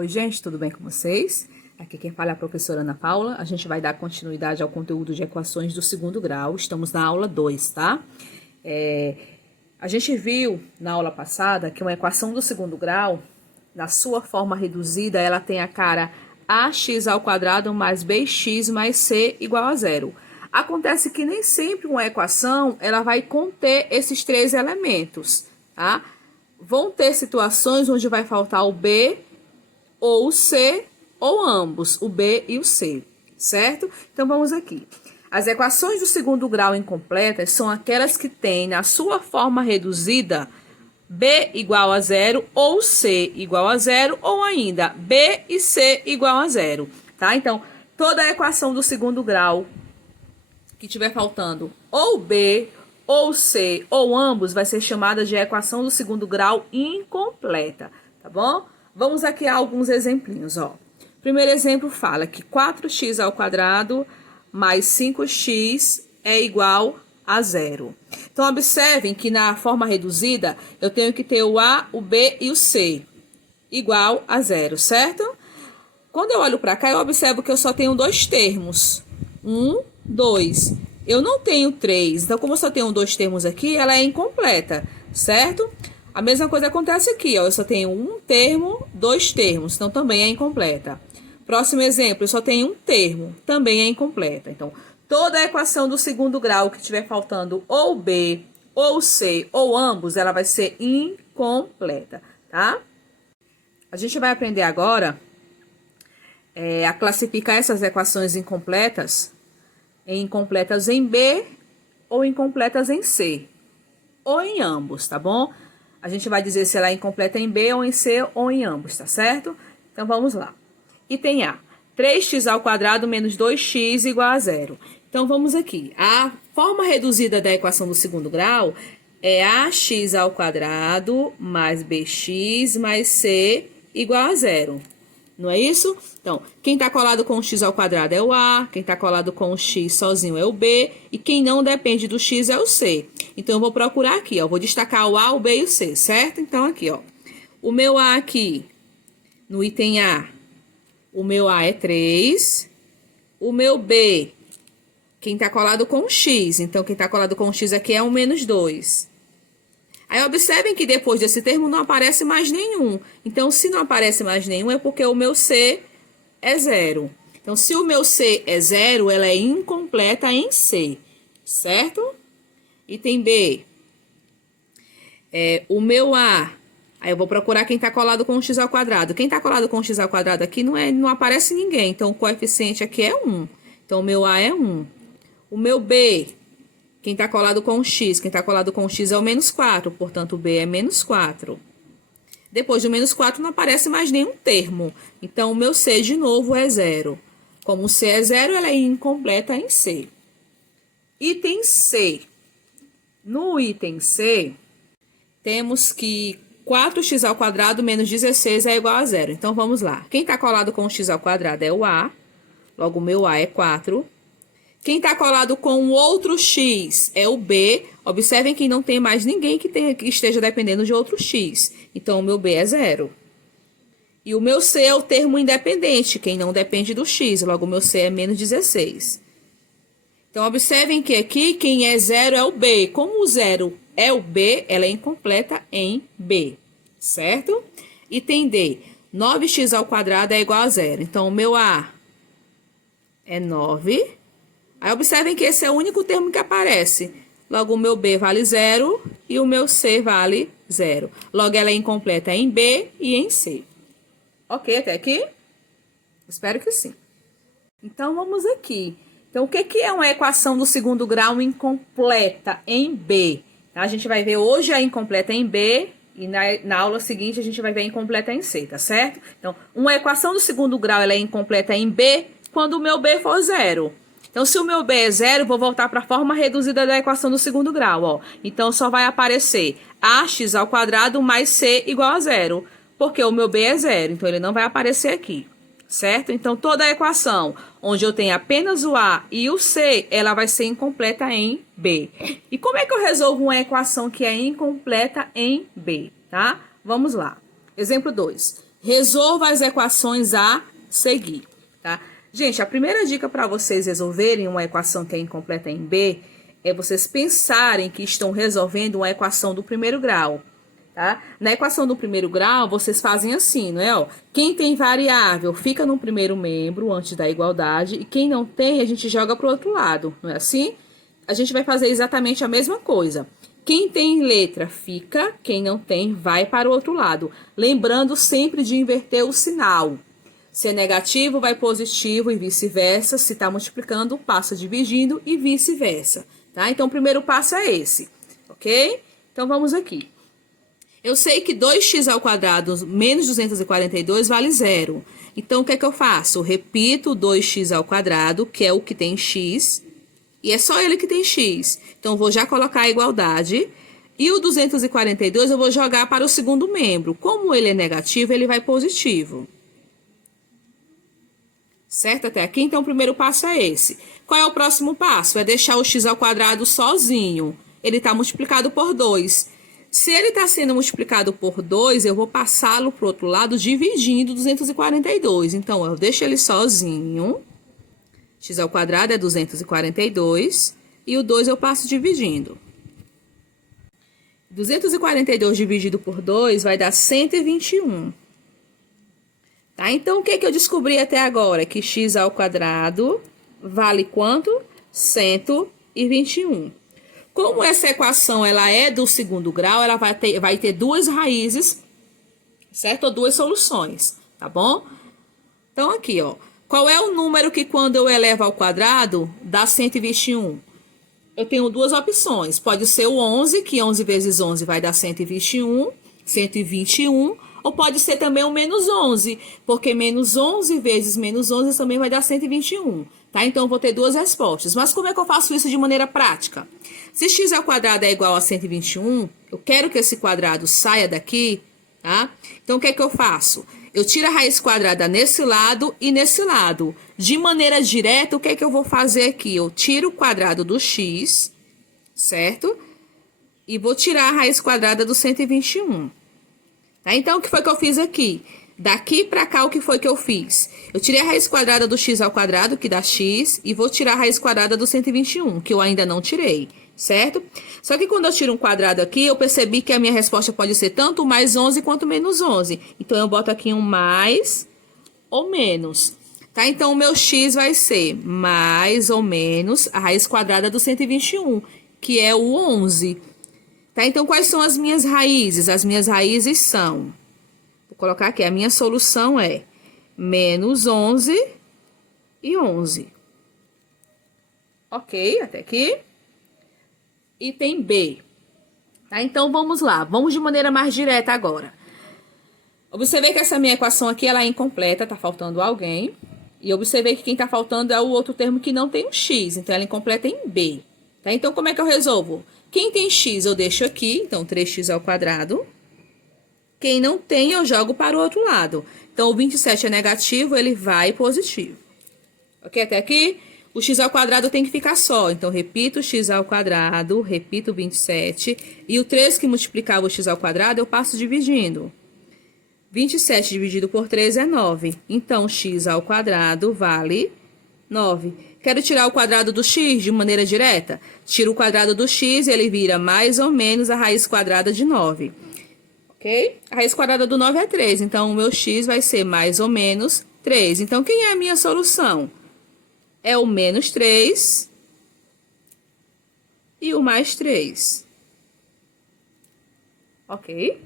Oi, gente, tudo bem com vocês? Aqui quem fala é a professora Ana Paula. A gente vai dar continuidade ao conteúdo de equações do segundo grau. Estamos na aula 2, tá? A gente viu na aula passada que uma equação do segundo grau, na sua forma reduzida, ela tem a cara ax² mais bx mais c igual a zero. Acontece que nem sempre uma equação ela vai conter esses três elementos, tá? Vão ter situações onde vai faltar o b ou o c, ou ambos, o b e o c, certo? Então, vamos aqui. As equações do segundo grau incompletas são aquelas que têm na sua forma reduzida b igual a zero ou c igual a zero, ou ainda b e c igual a zero, tá? Então, toda a equação do segundo grau que tiver faltando ou b, ou c, ou ambos, vai ser chamada de equação do segundo grau incompleta, tá bom? Vamos aqui a alguns exemplinhos, ó. Primeiro exemplo fala que 4x² mais 5x é igual a zero. Então, observem que na forma reduzida, eu tenho que ter o a, o b e o c igual a zero, certo? Quando eu olho para cá, eu observo que eu só tenho dois termos. 1, 2. Eu não tenho 3, então como eu só tenho dois termos aqui, ela é incompleta, certo? A mesma coisa acontece aqui, ó. Eu só tenho um termo, dois termos, então também é incompleta. Próximo exemplo, eu só tenho um termo, também é incompleta. Então, toda a equação do segundo grau que tiver faltando ou b, ou c, ou ambos, ela vai ser incompleta, tá? A gente vai aprender agora a classificar essas equações incompletas em b ou incompletas em c, ou em ambos, tá bom? A gente vai dizer se ela é incompleta em b ou em c ou em ambos, tá certo? Então, vamos lá. Item A, 3x² menos 2x igual a zero. Então, vamos aqui. A forma reduzida da equação do segundo grau é ax² mais bx mais c igual a zero. Não é isso? Então, quem está colado com o x² é o a, quem está colado com o x sozinho é o b, e quem não depende do x é o c. Então, eu vou procurar aqui, ó, vou destacar o a, o b e o c, certo? Então, aqui, ó, o meu a aqui, no item A, o meu a é 3, o meu b, quem está colado com o x, então, quem está colado com o x aqui é um menos 2. Aí, observem que depois desse termo não aparece mais nenhum. Então, se não aparece mais nenhum, é porque o meu C é zero. Então, se o meu C é zero, ela é incompleta em C, certo? Item B. O meu A. Aí, eu vou procurar quem está colado com o x². Quem está colado com o x² aqui não aparece ninguém. Então, o coeficiente aqui é 1. Então, o meu A é 1. O meu B. Quem está colado com o x? Quem está colado com o x é o menos 4, portanto, o b é menos 4. Depois do menos 4, não aparece mais nenhum termo. Então, o meu c, de novo, é zero. Como o c é zero, ela é incompleta em c. Item C. No item C, temos que 4x² menos 16 é igual a zero. Então, vamos lá. Quem está colado com o x² é o a. Logo, o meu a é 4. Quem está colado com o outro x é o b. Observem que não tem mais ninguém que esteja dependendo de outro x. Então, o meu b é zero. E o meu c é o termo independente, quem não depende do x. Logo, o meu c é menos 16. Então, observem que aqui quem é zero é o b. Como o zero é o b, ela é incompleta em b, certo? Item D, 9x² é igual a zero. Então, o meu a é 9. Aí, observem que esse é o único termo que aparece. Logo, o meu b vale 0 e o meu c vale 0. Logo, ela é incompleta em b e em c. Ok, até aqui? Espero que sim. Então, vamos aqui. Então, o que é uma equação do segundo grau incompleta em b? A gente vai ver hoje a incompleta em b e na aula seguinte a gente vai ver a incompleta em c, tá certo? Então, uma equação do segundo grau ela é incompleta em b quando o meu b for 0. Então, se o meu b é zero, vou voltar para a forma reduzida da equação do segundo grau, ó. Então, só vai aparecer ax² mais c igual a zero, porque o meu b é zero, então ele não vai aparecer aqui, certo? Então, toda a equação onde eu tenho apenas o a e o c, ela vai ser incompleta em b. E como é que eu resolvo uma equação que é incompleta em b, tá? Vamos lá. Exemplo 2. Resolva as equações a seguir, tá? Gente, a primeira dica para vocês resolverem uma equação que é incompleta em B é vocês pensarem que estão resolvendo uma equação do primeiro grau, tá? Na equação do primeiro grau, vocês fazem assim, não é? Ó, quem tem variável fica no primeiro membro antes da igualdade e quem não tem, a gente joga para o outro lado, não é assim? A gente vai fazer exatamente a mesma coisa. Quem tem letra fica, quem não tem vai para o outro lado. Lembrando sempre de inverter o sinal. Se é negativo, vai positivo e vice-versa. Se está multiplicando, passa dividindo e vice-versa. Tá? Então, o primeiro passo é esse, ok? Então, vamos aqui. Eu sei que 2x ao quadrado menos 242 vale 0. Então, o que é que eu faço? Repito 2x ao quadrado, que é o que tem x, e é só ele que tem x. Então, vou já colocar a igualdade. E o 242 eu vou jogar para o segundo membro. Como ele é negativo, ele vai positivo. Certo até aqui? Então, o primeiro passo é esse. Qual é o próximo passo? É deixar o x ao quadrado sozinho. Ele está multiplicado por 2. Se ele está sendo multiplicado por 2, eu vou passá-lo para o outro lado dividindo 242. Então, eu deixo ele sozinho. X ao quadrado é 242. E o 2 eu passo dividindo. 242 dividido por 2 vai dar 121. Tá? Então, o que eu descobri até agora? Que x ao quadrado vale quanto? 121. Como essa equação ela é do segundo grau, ela vai ter duas raízes, certo? Ou duas soluções, tá bom? Então, aqui, ó. Qual é o número que quando eu elevo ao quadrado dá 121? Eu tenho duas opções. Pode ser o 11, que 11 vezes 11 vai dar 121, 121. Ou pode ser também o menos 11, porque menos 11 vezes menos 11 também vai dar 121, tá? Então, eu vou ter duas respostas. Mas como é que eu faço isso de maneira prática? Se x ao quadrado é igual a 121, eu quero que esse quadrado saia daqui, tá? Então, o que é que eu faço? Eu tiro a raiz quadrada nesse lado e nesse lado. De maneira direta, o que é que eu vou fazer aqui? Eu tiro o quadrado do x, certo? E vou tirar a raiz quadrada do 121. Tá? Então, o que foi que eu fiz aqui? Daqui para cá, o que foi que eu fiz? Eu tirei a raiz quadrada do x ao quadrado, que dá x, e vou tirar a raiz quadrada do 121, que eu ainda não tirei, certo? Só que quando eu tiro um quadrado aqui, eu percebi que a minha resposta pode ser tanto mais 11 quanto menos 11. Então, eu boto aqui um mais ou menos, tá? Então, o meu x vai ser mais ou menos a raiz quadrada do 121, que é o 11. Tá? Então, quais são as minhas raízes? As minhas raízes são... Vou colocar aqui, a minha solução é menos 11 e 11. Ok, até aqui. Item B. Tá? Então, vamos lá. Vamos de maneira mais direta agora. Observei que essa minha equação aqui, ela é incompleta, tá faltando alguém. E observei que quem tá faltando é o outro termo que não tem um x, então ela é incompleta em B. Tá? Então, como é que eu resolvo? Quem tem x eu deixo aqui, então 3x ao quadrado. Quem não tem, eu jogo para o outro lado. Então, o 27 é negativo, ele vai positivo. Ok, até aqui? O x ao quadrado tem que ficar só. Então, repito x ao quadrado, repito 27. E o 3 que multiplicava o x ao quadrado, eu passo dividindo. 27 dividido por 3 é 9. Então, x ao quadrado vale 9. Quero tirar o quadrado do x de maneira direta? Tiro o quadrado do x e ele vira mais ou menos a raiz quadrada de 9. Ok? A raiz quadrada do 9 é 3. Então, o meu x vai ser mais ou menos 3. Então, quem é a minha solução? É o menos 3 e o mais 3. Ok?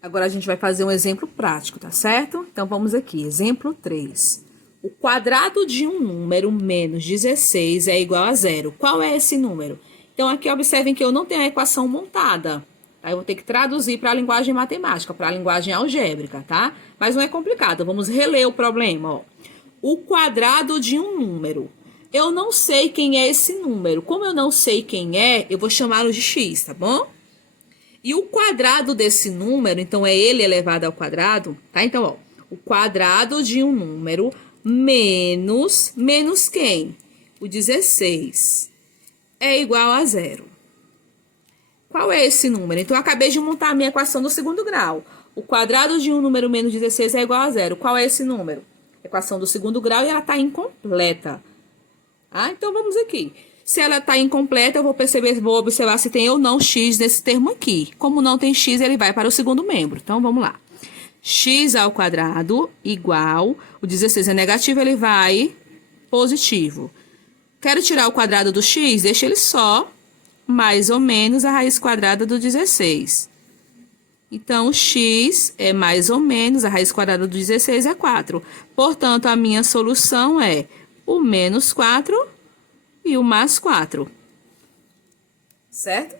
Agora, a gente vai fazer um exemplo prático, tá certo? Então, vamos aqui. Exemplo 3. O quadrado de um número menos 16 é igual a 0. Qual é esse número? Então, aqui observem que eu não tenho a equação montada. Tá? Eu vou ter que traduzir para a linguagem matemática, para a linguagem algébrica, tá? Mas não é complicado. Vamos reler o problema, ó. O quadrado de um número. Eu não sei quem é esse número. Como eu não sei quem é, eu vou chamá-lo de x, tá bom? E o quadrado desse número, então, é ele elevado ao quadrado, tá? Então, ó, o quadrado de um número menos quem? O 16 é igual a 0. Qual é esse número? Então, eu acabei de montar a minha equação do segundo grau. O quadrado de um número menos 16 é igual a zero. Qual é esse número? Equação do segundo grau e ela está incompleta. Ah, então vamos aqui. Se ela está incompleta, eu vou observar se tem ou não x nesse termo aqui. Como não tem x, ele vai para o segundo membro. Então, vamos lá. X ao quadrado igual, o 16 é negativo, ele vai positivo. Quero tirar o quadrado do x, deixa ele só, mais ou menos a raiz quadrada do 16. Então, x é mais ou menos, a raiz quadrada do 16 é 4. Portanto, a minha solução é o menos 4 e o mais 4. Certo?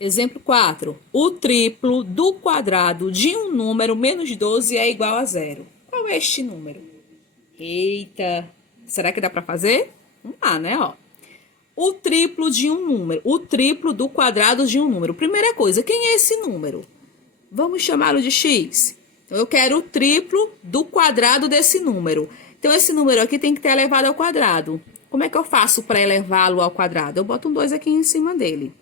Exemplo 4. O triplo do quadrado de um número menos 12 é igual a zero. Qual é este número? Eita! Será que dá para fazer? Vamos lá, né? Ó. O triplo de um número. O triplo do quadrado de um número. Primeira coisa, quem é esse número? Vamos chamá-lo de x. Então, eu quero o triplo do quadrado desse número. Então, esse número aqui tem que ter elevado ao quadrado. Como é que eu faço para elevá-lo ao quadrado? Eu boto um 2 aqui em cima dele.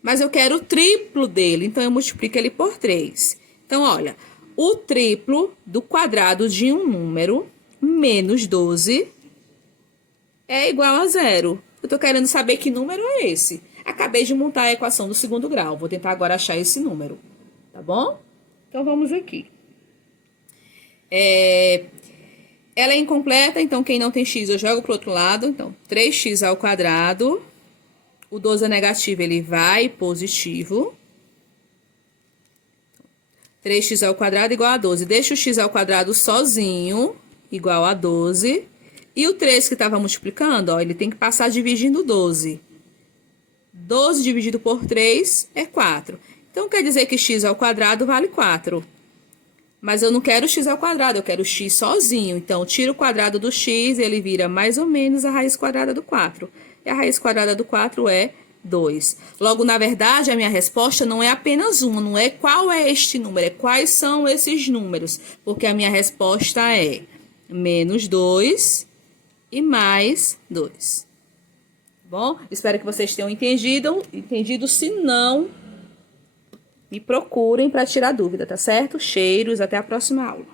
Mas eu quero o triplo dele, então eu multiplico ele por 3. Então, olha, o triplo do quadrado de um número menos 12 é igual a zero. Eu estou querendo saber que número é esse. Acabei de montar a equação do segundo grau. Vou tentar agora achar esse número. Tá bom? Então, vamos aqui. Ela é incompleta, então quem não tem x eu jogo para o outro lado. Então, 3x ao quadrado. O 12 é negativo, ele vai positivo. 3x ao quadrado igual a 12. Deixa o x ao quadrado sozinho, igual a 12. E o 3 que estava multiplicando, ó, ele tem que passar dividindo 12. 12 dividido por 3 é 4. Então, quer dizer que x ao quadrado vale 4. Mas eu não quero x ao quadrado, eu quero x sozinho. Então, tiro o quadrado do x, ele vira mais ou menos a raiz quadrada do 4. E a raiz quadrada do 4 é 2. Logo, na verdade, a minha resposta não é apenas uma, não é qual é este número, é quais são esses números. Porque a minha resposta é menos 2 e mais 2. Bom, espero que vocês tenham entendido. Se não, me procurem para tirar dúvida, tá certo? Cheiros, até a próxima aula.